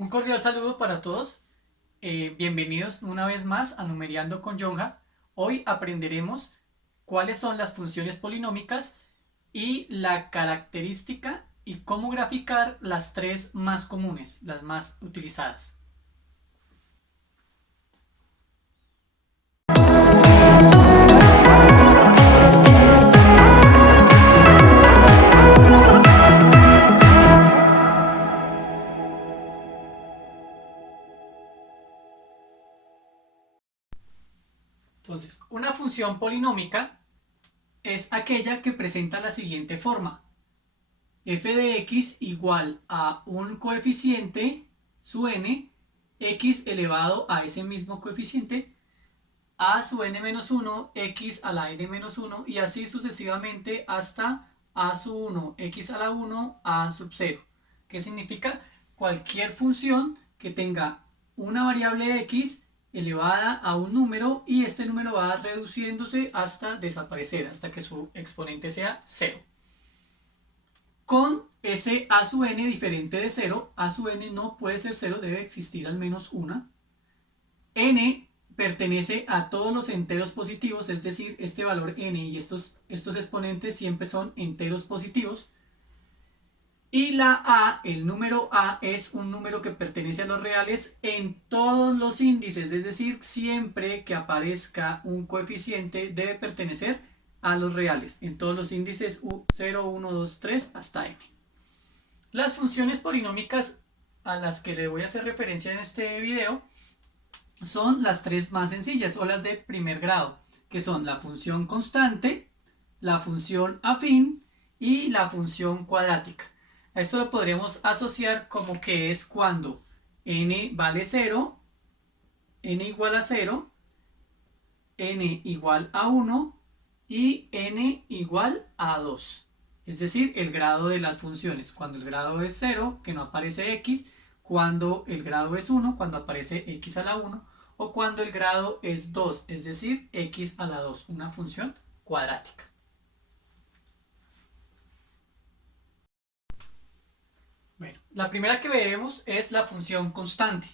Un cordial saludo para todos. Bienvenidos una vez más a Numeriando con Yonja. Hoy aprenderemos cuáles son las funciones polinómicas y la característica y cómo graficar las tres más comunes, las más utilizadas. Entonces, una función polinómica es aquella que presenta la siguiente forma: f de x igual a un coeficiente, su n, x elevado a ese mismo coeficiente, a su n menos 1, x a la n menos 1 y así sucesivamente hasta a su 1, x a la 1, a sub 0. ¿Qué significa? Cualquier función que tenga una variable x elevada a un número y este número va reduciéndose hasta desaparecer, hasta que su exponente sea 0. Con ese a su n diferente de 0, a su n no puede ser 0, debe existir al menos una. N pertenece a todos los enteros positivos, es decir, este valor n y estos exponentes siempre son enteros positivos. Y la a, el número a, es un número que pertenece a los reales en todos los índices, es decir, siempre que aparezca un coeficiente debe pertenecer a los reales, en todos los índices 0, 1, 2, 3 hasta n. Las funciones polinómicas a las que le voy a hacer referencia en este video son las tres más sencillas o las de primer grado, que son la función constante, la función afín y la función cuadrática. A esto lo podríamos asociar como que es cuando n vale 0, n igual a 0, n igual a 1 y n igual a 2. Es decir, el grado de las funciones. Cuando el grado es 0, que no aparece x, cuando el grado es 1, cuando aparece x a la 1, o cuando el grado es 2, es decir, x a la 2, una función cuadrática. Bueno, la primera que veremos es la función constante.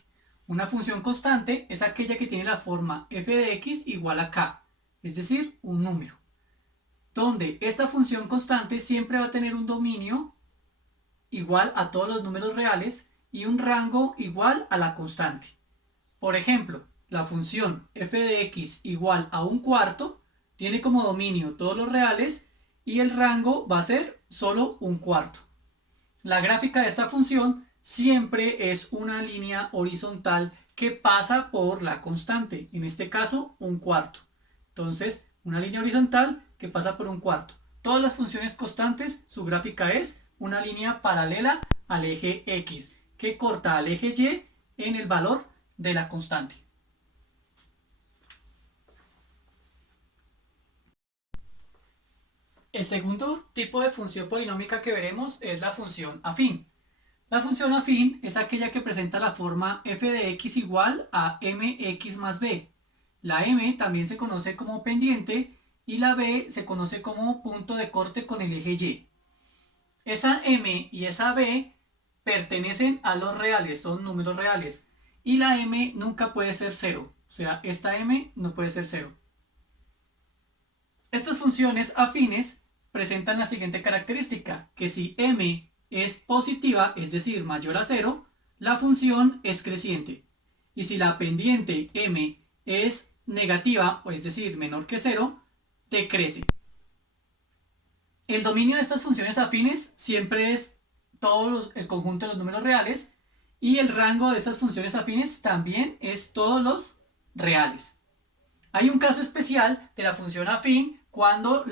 Una función constante es aquella que tiene la forma f de x igual a k, es decir, un número, donde esta función constante siempre va a tener un dominio igual a todos los números reales y un rango igual a la constante. Por ejemplo, la función f de x igual a un cuarto tiene como dominio todos los reales y el rango va a ser solo un cuarto. La gráfica de esta función siempre es una línea horizontal que pasa por la constante, en este caso un cuarto. Entonces, una línea horizontal que pasa por un cuarto. Todas las funciones constantes, su gráfica es una línea paralela al eje x, que corta al eje y en el valor de la constante. El segundo tipo de función polinómica que veremos es la función afín. La función afín es aquella que presenta la forma f de x igual a mx más b. La m también se conoce como pendiente y la b se conoce como punto de corte con el eje y. Esa m y esa b pertenecen a los reales, son números reales. Y la m nunca puede ser 0, o sea, esta m no puede ser 0. Estas funciones afines presentan la siguiente característica, que si m es positiva, es decir, mayor a 0, la función es creciente. Y si la pendiente m es negativa, es decir, menor que 0, decrece. El dominio de estas funciones afines siempre es el conjunto de los números reales y el rango de estas funciones afines también es todos los reales. Hay un caso especial de la función afín cuando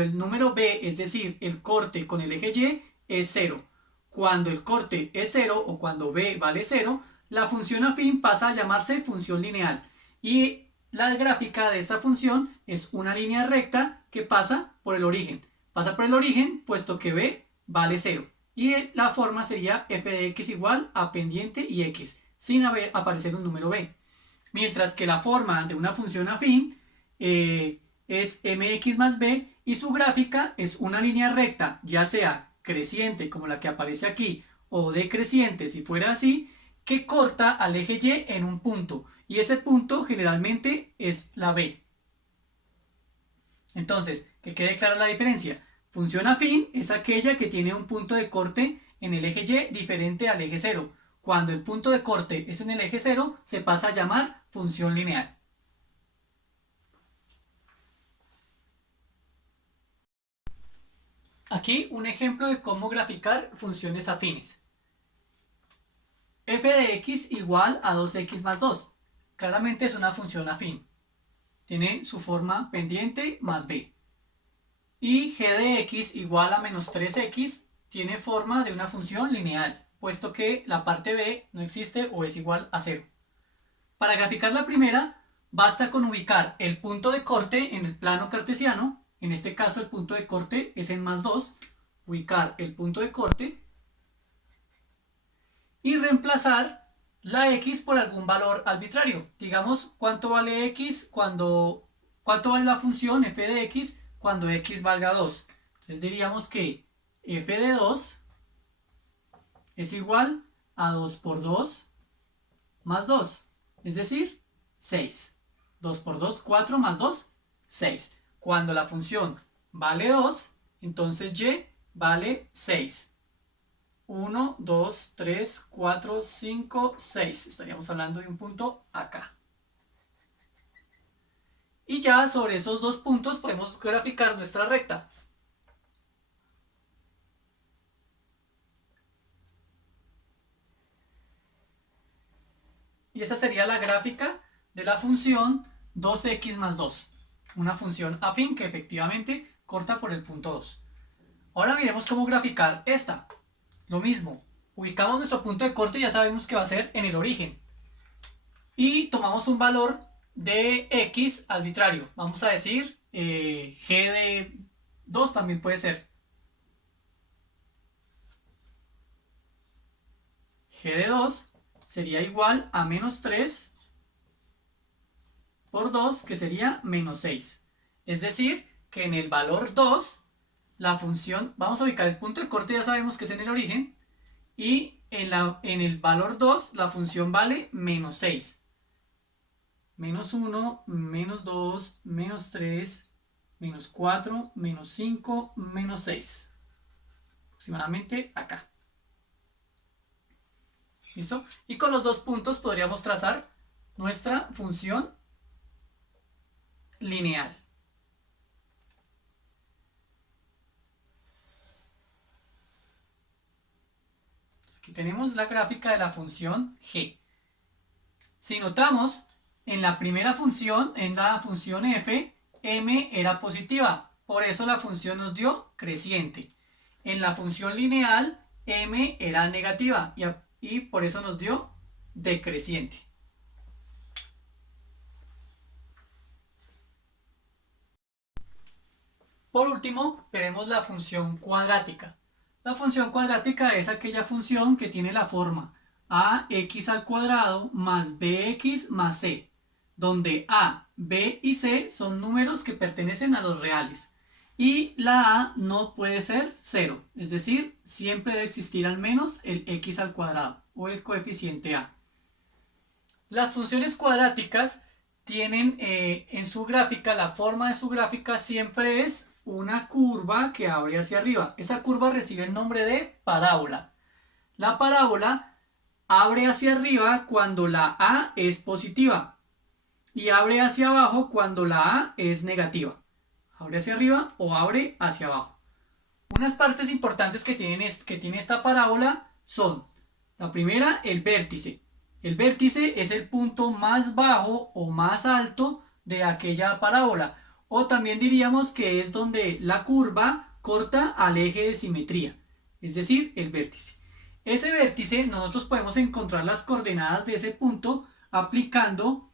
el número b, es decir, el corte con el eje y, es 0. Cuando el corte es 0 o cuando b vale 0, la función afín pasa a llamarse función lineal. Y la gráfica de esta función es una línea recta que pasa por el origen. Pasa por el origen puesto que b vale 0. Y la forma sería f de x igual a pendiente y x, sin aparecer un número b. Mientras que la forma de una función afín es mx más b y su gráfica es una línea recta, ya sea creciente como la que aparece aquí o decreciente si fuera así, que corta al eje Y en un punto, y ese punto generalmente es la B. Entonces, que quede clara la diferencia. Función afín es aquella que tiene un punto de corte en el eje Y diferente al eje 0. Cuando el punto de corte es en el eje 0, se pasa a llamar función lineal. Aquí un ejemplo de cómo graficar funciones afines. F de x igual a 2x más 2. Claramente es una función afín. Tiene su forma pendiente más b. Y g de x igual a menos 3x tiene forma de una función lineal, puesto que la parte b no existe o es igual a 0. Para graficar la primera, basta con ubicar el punto de corte en el plano cartesiano. En este caso el punto de corte es en más 2. Ubicar el punto de corte y reemplazar la x por algún valor arbitrario. Digamos, ¿cuánto vale x cuánto vale la función f de x cuando x valga 2? Entonces diríamos que f de 2 es igual a 2 por 2 más 2, es decir, 6. 2 por 2, 4 más 2, 6. Cuando la función vale 2, entonces y vale 6. 1, 2, 3, 4, 5, 6. Estaríamos hablando de un punto acá. Y ya sobre esos dos puntos podemos graficar nuestra recta. Y esa sería la gráfica de la función 2x más 2. Una función afín que efectivamente corta por el punto 2. Ahora miremos cómo graficar esta. Lo mismo, ubicamos nuestro punto de corte y ya sabemos que va a ser en el origen. Y tomamos un valor de x arbitrario. Vamos a decir g de 2 también puede ser. G de 2 sería igual a menos 3 por 2, que sería menos 6. Es decir, que en el valor 2, la función, vamos a ubicar el punto de corte, ya sabemos que es en el origen, y en el valor 2, la función vale menos 6. Menos 1, menos 2, menos 3, menos 4, menos 5, menos 6. Aproximadamente acá. ¿Listo? Y con los dos puntos podríamos trazar nuestra función lineal. Aquí tenemos la gráfica de la función g. Si notamos, en la primera función, en la función f, m era positiva. Por eso la función nos dio creciente. En la función lineal, m era negativa y por eso nos dio decreciente. Por último, veremos la función cuadrática. La función cuadrática es aquella función que tiene la forma ax al cuadrado más bx más c, donde a, b y c son números que pertenecen a los reales. Y la a no puede ser 0, es decir, siempre debe existir al menos el x al cuadrado o el coeficiente a. Las funciones cuadráticas tienen en su gráfica, la forma de su gráfica siempre es una curva que abre hacia arriba. Esa curva recibe el nombre de parábola. La parábola abre hacia arriba cuando la a es positiva y abre hacia abajo cuando la a es negativa. Abre hacia arriba o abre hacia abajo. Unas partes importantes que tiene esta parábola son: la primera, el vértice. El vértice es el punto más bajo o más alto de aquella parábola. O también diríamos que es donde la curva corta al eje de simetría, es decir, el vértice. Ese vértice nosotros podemos encontrar las coordenadas de ese punto aplicando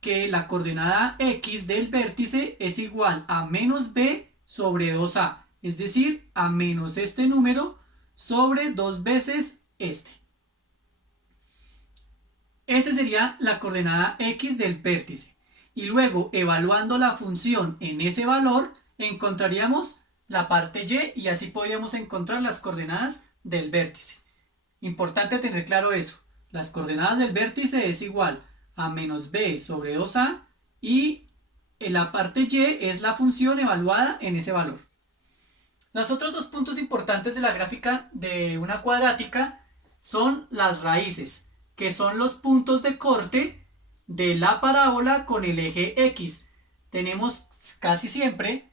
que la coordenada x del vértice es igual a menos b sobre 2a, es decir, a menos este número sobre 2 veces este. Esa sería la coordenada x del vértice. Y luego, evaluando la función en ese valor, encontraríamos la parte y así podríamos encontrar las coordenadas del vértice. Importante tener claro eso. Las coordenadas del vértice es igual a menos b sobre 2a y en la parte y es la función evaluada en ese valor. Los otros dos puntos importantes de la gráfica de una cuadrática son las raíces, que son los puntos de corte de la parábola con el eje X. Tenemos casi siempre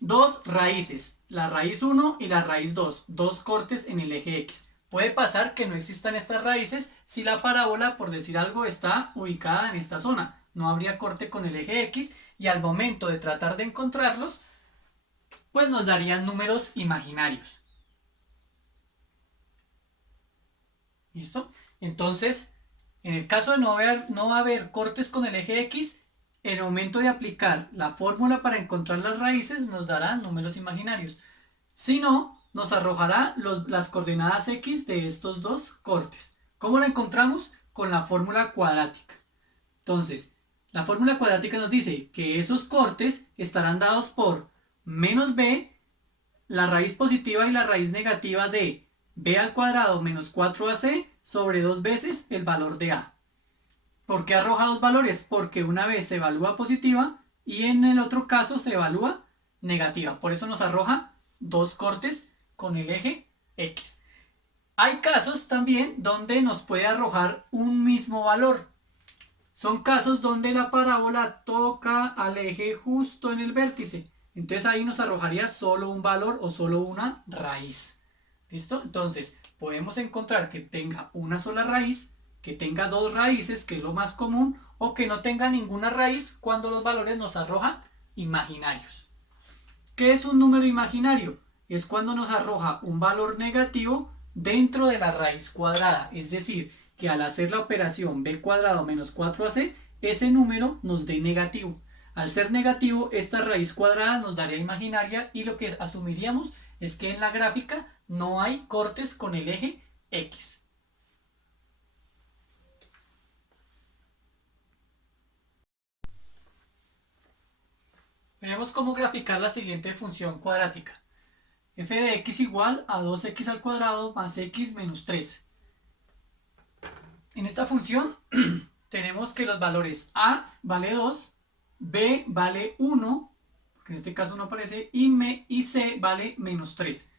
dos raíces, la raíz 1 y la raíz 2, dos cortes en el eje X. Puede pasar que no existan estas raíces si la parábola, por decir algo, está ubicada en esta zona. No habría corte con el eje X y al momento de tratar de encontrarlos, pues nos darían números imaginarios. ¿Listo? Entonces, en el caso de no haber cortes con el eje X, en el momento de aplicar la fórmula para encontrar las raíces nos dará números imaginarios. Si no, nos arrojará las coordenadas X de estos dos cortes. ¿Cómo la encontramos? Con la fórmula cuadrática. Entonces, la fórmula cuadrática nos dice que esos cortes estarán dados por menos b, la raíz positiva y la raíz negativa de b al cuadrado menos 4ac sobre 2 veces el valor de a. ¿Por qué arroja dos valores? Porque una vez se evalúa positiva y en el otro caso se evalúa negativa. Por eso nos arroja dos cortes con el eje X. Hay casos también donde nos puede arrojar un mismo valor. Son casos donde la parábola toca al eje justo en el vértice. Entonces ahí nos arrojaría solo un valor o solo una raíz. ¿Listo? Entonces podemos encontrar que tenga una sola raíz, que tenga dos raíces, que es lo más común, o que no tenga ninguna raíz cuando los valores nos arrojan imaginarios. ¿Qué es un número imaginario? Es cuando nos arroja un valor negativo dentro de la raíz cuadrada, es decir, que al hacer la operación b cuadrado menos 4ac, ese número nos dé negativo. Al ser negativo, esta raíz cuadrada nos daría imaginaria y lo que asumiríamos es que en la gráfica no hay cortes con el eje X. Veremos cómo graficar la siguiente función cuadrática. F de x igual a 2x al cuadrado más x menos 3. En esta función tenemos que los valores a vale 2, b vale 1, que en este caso no aparece, y c vale menos 3.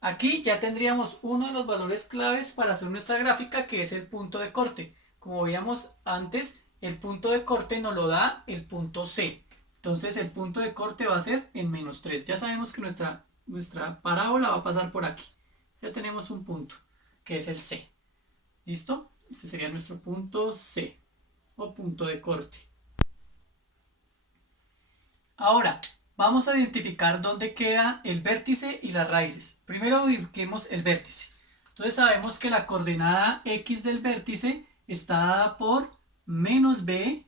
Aquí ya tendríamos uno de los valores claves para hacer nuestra gráfica, que es el punto de corte. Como veíamos antes, el punto de corte nos lo da el punto C. Entonces el punto de corte va a ser en menos 3. Ya sabemos que nuestra parábola va a pasar por aquí. Ya tenemos un punto, que es el C. ¿Listo? Este sería nuestro punto C, o punto de corte. Ahora, vamos a identificar dónde queda el vértice y las raíces. Primero ubiquemos el vértice. Entonces sabemos que la coordenada X del vértice está dada por menos B.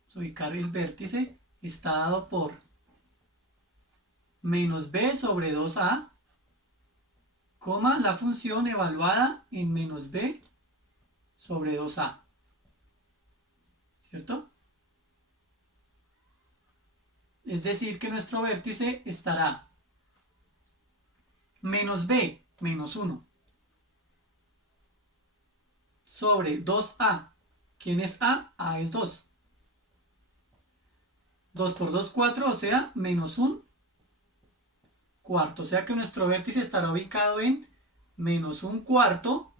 Vamos a ubicar el vértice. Está dado por menos B sobre 2A, coma, la función evaluada en menos B sobre 2A. ¿Cierto? Es decir, que nuestro vértice estará menos b, menos 1, sobre 2a. ¿Quién es a? A es 2. 2 por 2, 4, o sea, menos 1 cuarto. O sea que nuestro vértice estará ubicado en menos 1 cuarto,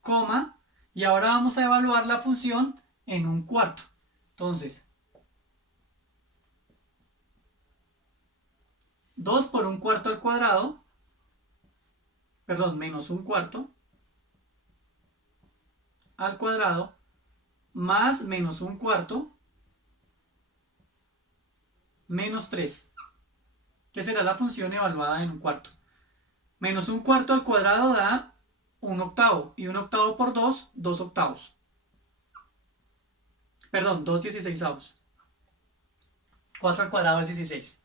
coma, y ahora vamos a evaluar la función en 1 cuarto. Entonces, 2 por 1 cuarto al cuadrado, perdón, menos 1 cuarto al cuadrado, más menos 1 cuarto, menos 3, que será la función evaluada en 1 cuarto. Menos 1 cuarto al cuadrado da 1 octavo, y 1 octavo por 2, 2 octavos. Perdón, 2 16avos. 4 al cuadrado es 16.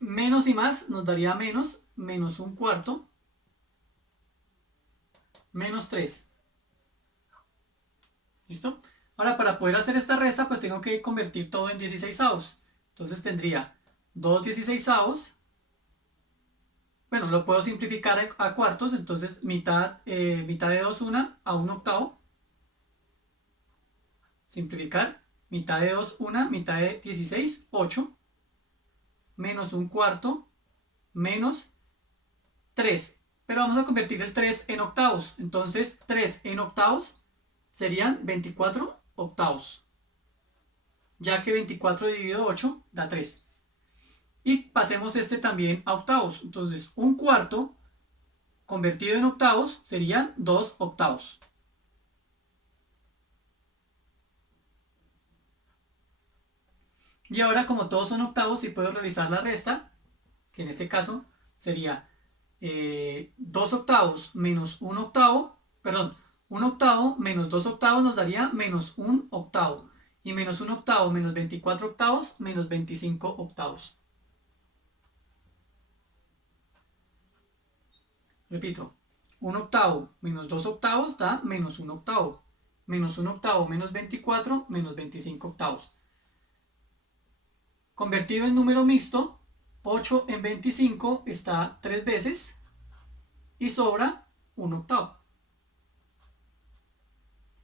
Menos y más nos daría menos 1 cuarto, menos 3. ¿Listo? Ahora, para poder hacer esta resta, pues tengo que convertir todo en 16avos. Entonces tendría 2/16. Bueno, lo puedo simplificar a cuartos, entonces mitad de 2 una a 1/8. Simplificar, mitad de 2 una, mitad de 16, 8. Menos 1/4, menos 3. Pero vamos a convertir el 3 en octavos. Entonces 3 en octavos serían 24/8. Ya que 24 dividido 8 da 3. Y pasemos este también a octavos. Entonces 1/4 convertido en octavos serían 2/8. Y ahora, como todos son octavos, sí puedo realizar la resta, que en este caso sería 2/8 menos 1/8, perdón, 1/8 menos 2/8 nos daría menos 1/8. Y menos 1/8 menos 24/8 menos 25/8. Repito, 1/8 menos 2/8 da menos 1/8. Menos 1/8 menos 24 menos 25/8. Convertido en número mixto, 8 en 25 está 3 veces y sobra 1/8.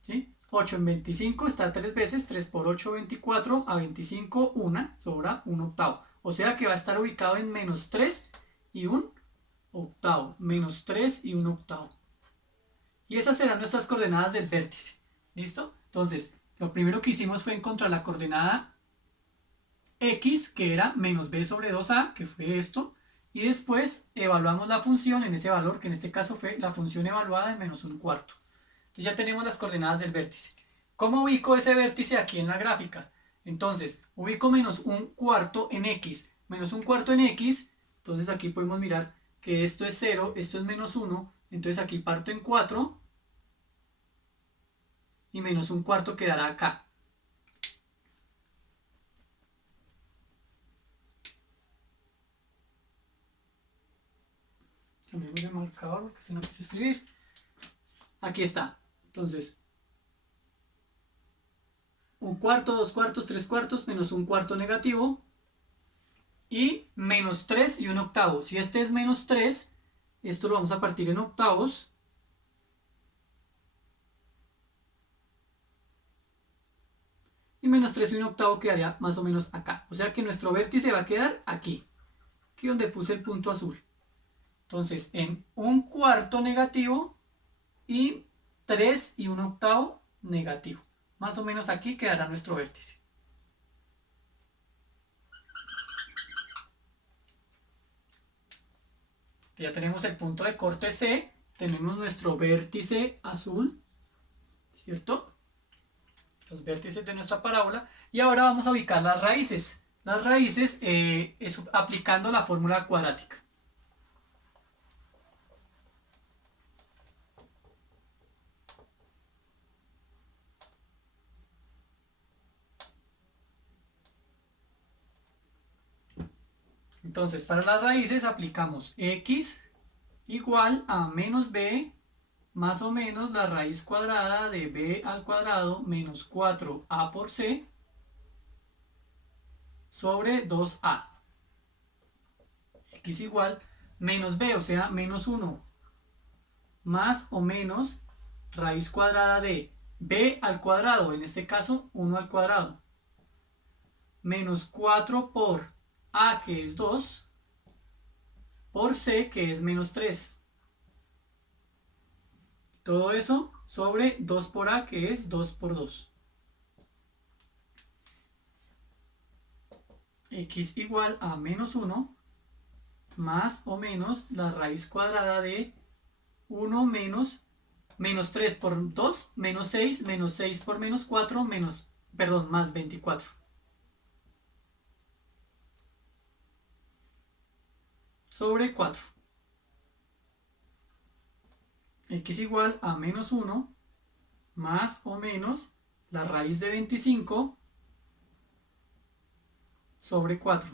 ¿Sí? 8 en 25 está 3 veces, 3 por 8, 24, a 25, 1, sobra 1/8. O sea que va a estar ubicado en menos 3 y 1/8. Menos 3 y 1/8. Y esas serán nuestras coordenadas del vértice. ¿Listo? Entonces, lo primero que hicimos fue encontrar la coordenada x, que era menos b sobre 2a, que fue esto. Y después evaluamos la función en ese valor, que en este caso fue la función evaluada en menos 1/4. Entonces ya tenemos las coordenadas del vértice. ¿Cómo ubico ese vértice aquí en la gráfica? Entonces, ubico menos 1/4 en x. Menos 1/4 en x, entonces aquí podemos mirar que esto es 0, esto es menos 1. Entonces aquí parto en 4 y menos 1/4 quedará acá. Cambiamos de marcador porque se no quise escribir. Aquí está. Entonces, 1/4, 2/4, 3/4, menos 1/4 negativo. Y menos 3 y 1/8. Si este es menos 3, esto lo vamos a partir en octavos. Y menos 3 y 1/8 quedaría más o menos acá. O sea que nuestro vértice va a quedar aquí. Aquí donde puse el punto azul. Entonces, en 1/4 negativo y 3 y 1/8 negativo. Más o menos aquí quedará nuestro vértice. Ya tenemos el punto de corte C. Tenemos nuestro vértice azul, ¿cierto? Los vértices de nuestra parábola. Y ahora vamos a ubicar las raíces. Las raíces es aplicando la fórmula cuadrática. Entonces, para las raíces aplicamos x igual a menos b más o menos la raíz cuadrada de b al cuadrado menos 4a por c sobre 2a. X igual menos b, o sea, menos 1, más o menos raíz cuadrada de b al cuadrado, en este caso 1 al cuadrado, menos 4 por a, que es 2, por c, que es menos 3. Todo eso sobre 2 por a, que es 2 por 2. X igual a menos 1 más o menos la raíz cuadrada de 1 menos 3 por 2, menos 6 por menos 4, más 24. Sobre 4. X igual a menos 1 más o menos la raíz de 25 sobre 4.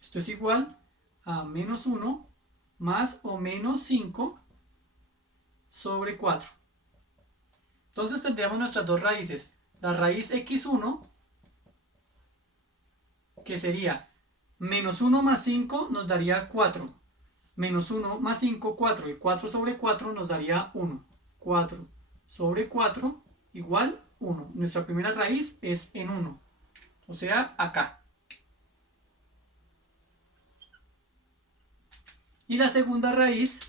Esto es igual a menos 1 más o menos 5 sobre 4. Entonces tendríamos nuestras dos raíces. La raíz x1, que sería Menos 1 más 5 nos daría 4. Menos 1 más 5, 4. Y 4 sobre 4 nos daría 1. 4 sobre 4 igual 1. Nuestra primera raíz es en 1. O sea, acá. Y la segunda raíz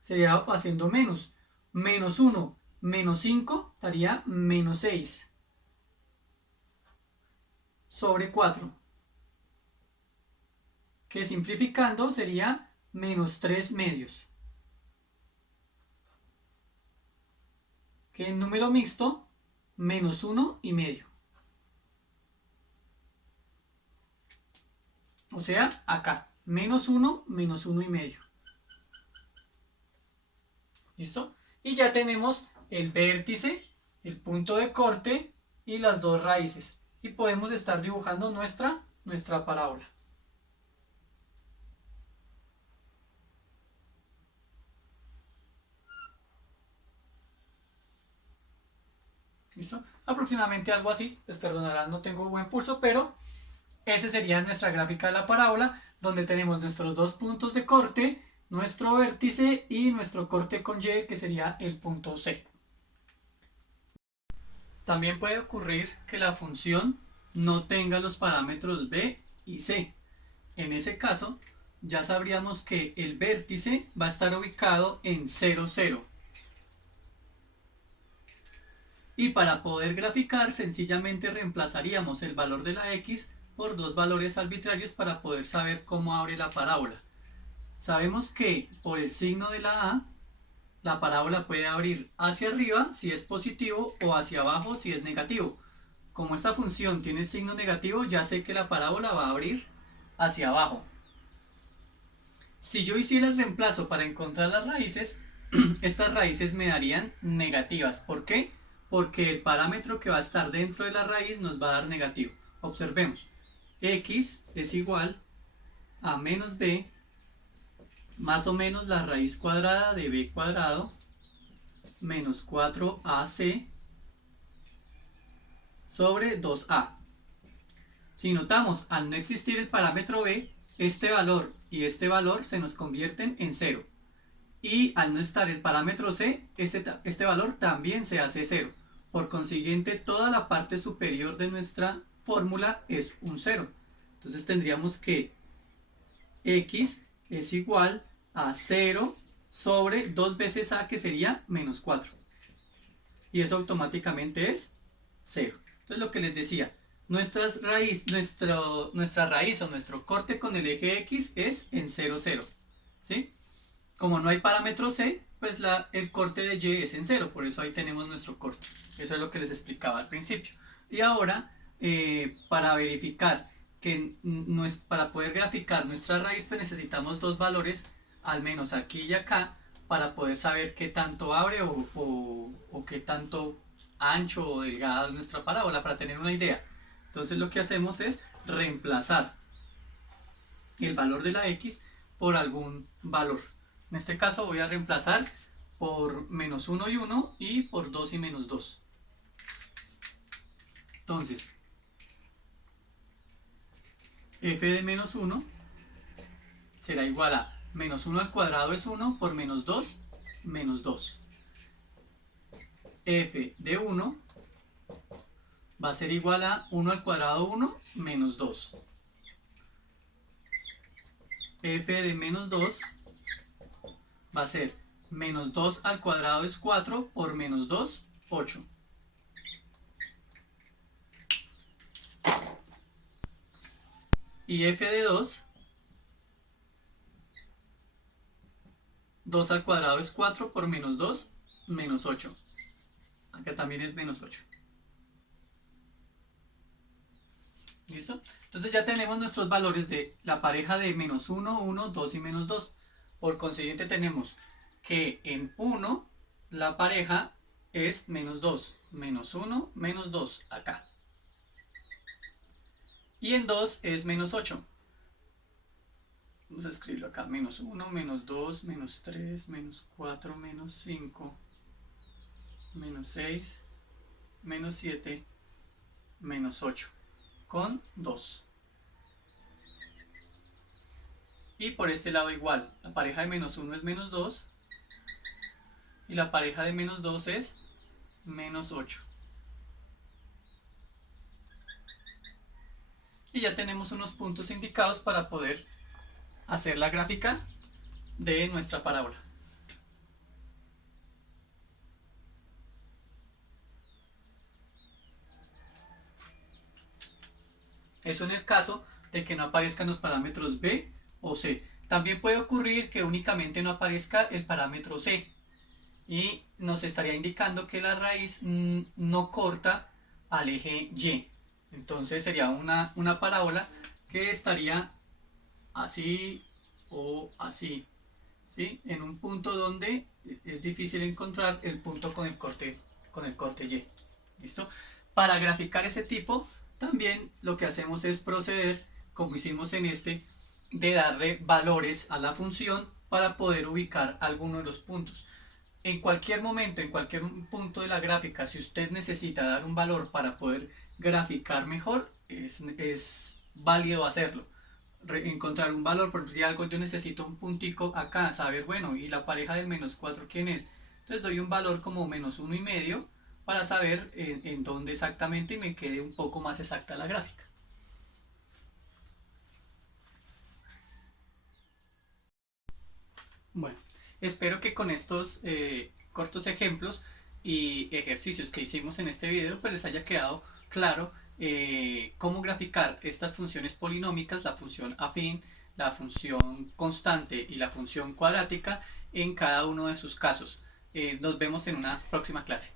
sería haciendo menos. Menos 1 menos 5 daría menos 6 sobre 4. Que simplificando sería menos 3 medios. Que en número mixto, menos 1 y medio. O sea, acá, menos 1 y medio. ¿Listo? Y ya tenemos el vértice, el punto de corte y las dos raíces. Y podemos estar dibujando nuestra parábola. ¿Listo? Aproximadamente algo así. Les perdonarán, no tengo buen pulso, pero esa sería nuestra gráfica de la parábola, donde tenemos nuestros dos puntos de corte, nuestro vértice y nuestro corte con Y, que sería el punto C. También puede ocurrir que la función no tenga los parámetros B y C. En ese caso, ya sabríamos que el vértice va a estar ubicado en 0, 0. Y para poder graficar, sencillamente reemplazaríamos el valor de la X por dos valores arbitrarios para poder saber cómo abre la parábola. Sabemos que por el signo de la A, la parábola puede abrir hacia arriba si es positivo o hacia abajo si es negativo. Como esta función tiene signo negativo, ya sé que la parábola va a abrir hacia abajo. Si yo hiciera el reemplazo para encontrar las raíces, estas raíces me darían negativas. ¿Por qué? Porque el parámetro que va a estar dentro de la raíz nos va a dar negativo. Observemos. X es igual a menos b más o menos la raíz cuadrada de b cuadrado menos 4ac sobre 2a. Si notamos, al no existir el parámetro b, este valor y este valor se nos convierten en 0. Y al no estar el parámetro c, este valor también se hace 0. Por consiguiente, toda la parte superior de nuestra fórmula es un 0. Entonces tendríamos que x es igual a 0 sobre 2 veces a, que sería menos 4. Y eso automáticamente es 0. Entonces lo que les decía, nuestra raíz o nuestro corte con el eje x es en 0, 0. ¿Sí? Como no hay parámetro c, pues el corte de y es en 0, por eso ahí tenemos nuestro corte. Eso es lo que les explicaba al principio. Y ahora, para verificar que para poder graficar nuestra raíz, pues necesitamos dos valores, al menos aquí y acá, para poder saber qué tanto abre o qué tanto ancho o delgada es nuestra parábola, para tener una idea. Entonces lo que hacemos es reemplazar el valor de la x por algún valor. En este caso voy a reemplazar por menos 1 y 1 y por 2 y menos 2. Entonces, f de menos 1 será igual a menos 1 al cuadrado es 1 por menos 2, menos 2. F de 1 va a ser igual a 1 al cuadrado 1 menos 2. F de menos 2 va a ser menos 2 al cuadrado es 4 por menos 2, 8. Y f de 2, 2 al cuadrado es 4 por menos 2, menos 8. Acá también es menos 8. ¿Listo? Entonces ya tenemos nuestros valores de la pareja de menos 1, 1, 2 y menos 2. Por consiguiente tenemos que en 1 la pareja es menos 2, menos 1, menos 2 acá. Y en 2 es menos 8. Vamos a escribirlo acá, menos 1, menos 2, menos 3, menos 4, menos 5, menos 6, menos 7, menos 8. con 2. Y por este lado igual, la pareja de menos 1 es menos 2 y la pareja de menos 2 es menos 8. Y ya tenemos unos puntos indicados para poder hacer la gráfica de nuestra parábola. Eso en el caso de que no aparezcan los parámetros b o c. También puede ocurrir que únicamente no aparezca el parámetro c y nos estaría indicando que la raíz no corta al eje y. Entonces sería una parábola que estaría así o así, ¿sí? En un punto donde es difícil encontrar el punto con el corte y. ¿Listo? Para graficar ese tipo, también lo que hacemos es proceder, como hicimos en este, de darle valores a la función para poder ubicar alguno de los puntos. En cualquier momento, en cualquier punto de la gráfica, si usted necesita dar un valor para poder graficar mejor, es válido hacerlo. Encontrar un valor, por decir algo, yo necesito un puntico acá, saber, bueno, y la pareja del menos 4, ¿quién es? Entonces doy un valor como menos 1,5 para saber en dónde exactamente y me quede un poco más exacta la gráfica. Bueno, espero que con estos cortos ejemplos y ejercicios que hicimos en este video pues les haya quedado claro cómo graficar estas funciones polinómicas, la función afín, la función constante y la función cuadrática en cada uno de sus casos. Nos vemos en una próxima clase.